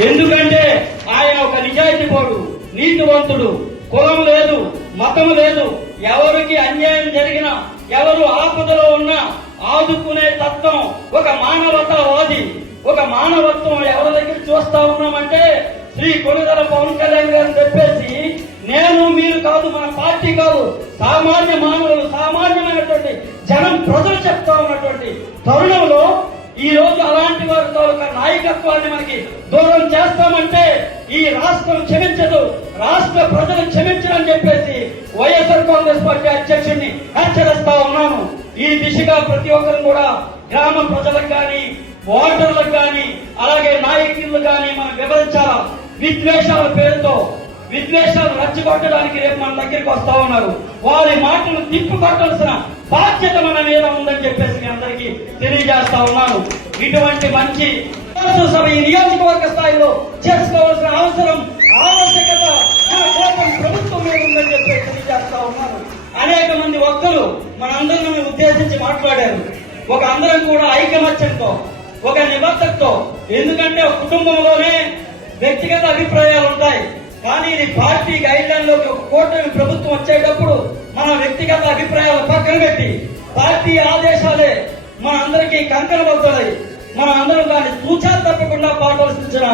ఎందుకంటే ఆయన ఒక నిజాయితీపరుడు, నీతివంతుడు. కులం లేదు, మతం లేదు. ఎవరికి అన్యాయం జరిగినా, ఎవరు ఆపదలో ఉన్నా ఆదుకునే తత్వం, ఒక మానవతావాది. ఒక మానవత్వం ఎవరి దగ్గర చూస్తా ఉన్నామంటే శ్రీ కొణిదెల పవన్ కళ్యాణ్ గారిని చెప్పేసి నేను మీరు కాదు, మన పార్టీ కాదు, సామాన్య మానవులు, సామాన్యమైనటువంటి జనం, ప్రజలు చెప్తా ఉన్నటువంటి తరుణంలో ఈ రోజు అలాంటి వారి తాలూకా నాయకత్వాన్ని మనకి దూరం చేస్తామంటే ఈ రాష్ట్రం క్షమించదు, రాష్ట్ర ప్రజలు క్షమించరని చెప్పేసి వైఎస్ఆర్ కాంగ్రెస్ పార్టీ అధ్యక్షుడిని హెచ్చరిస్తా ఉన్నాను. ఈ దిశగా ప్రతి ఒక్కరు కూడా గ్రామ ప్రజలకు కానీ, ఓటర్లకు కానీ, అలాగే నాయకులు కానీ మనం వివరించాలా. విద్వేషాల పేరుతో విద్వేషాలు రచ్చగొట్టడానికి రేపు మన దగ్గరికి వస్తా ఉన్నారు. వారి మాటలు తిప్పికొట్టాల్సిన బాధ్యత మన మీద ఉందని చెప్పేసి మీ అందరికీ తెలియజేస్తా ఉన్నాను. ఇటువంటి మంచి సభ ఈ నియోజకవర్గ స్థాయిలో చేసుకోవాల్సిన ఆవశ్యకత ప్రభుత్వం మీద ఉందని చెప్పేసి తెలియజేస్తా ఉన్నాను. అనేక మంది వక్తలు మనందరిని ఉద్దేశించి మాట్లాడారు. ఒక అందరం కూడా ఐకమత్యంతో, ఒక నిబద్ధతతో, ఎందుకంటే ఒక కుటుంబంలోనే వ్యక్తిగత అభిప్రాయాలు ఉంటాయి. కానీ ఇది పార్టీ గైడ్ లైన్ లోకి ఒక కూటమి ప్రభుత్వం వచ్చేటప్పుడు మన వ్యక్తిగత అభిప్రాయాలు పక్కన పెట్టి పార్టీ ఆదేశాలే మన అందరికీ కంకణబద్దులై మనం అందరం దాన్ని తూచా తప్పకుండా పాటించిన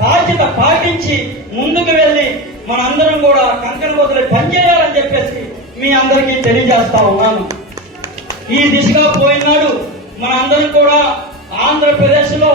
బాధ్యత పాటించి ముందుకు వెళ్లి మనందరం కూడా కంకణబద్దులై పనిచేయాలని చెప్పేసి మీ అందరికీ తెలియజేస్తా ఉన్నాను. ఈ దిశగా పోయినాడు మన అందరం కూడా ఆంధ్రప్రదేశ్ లో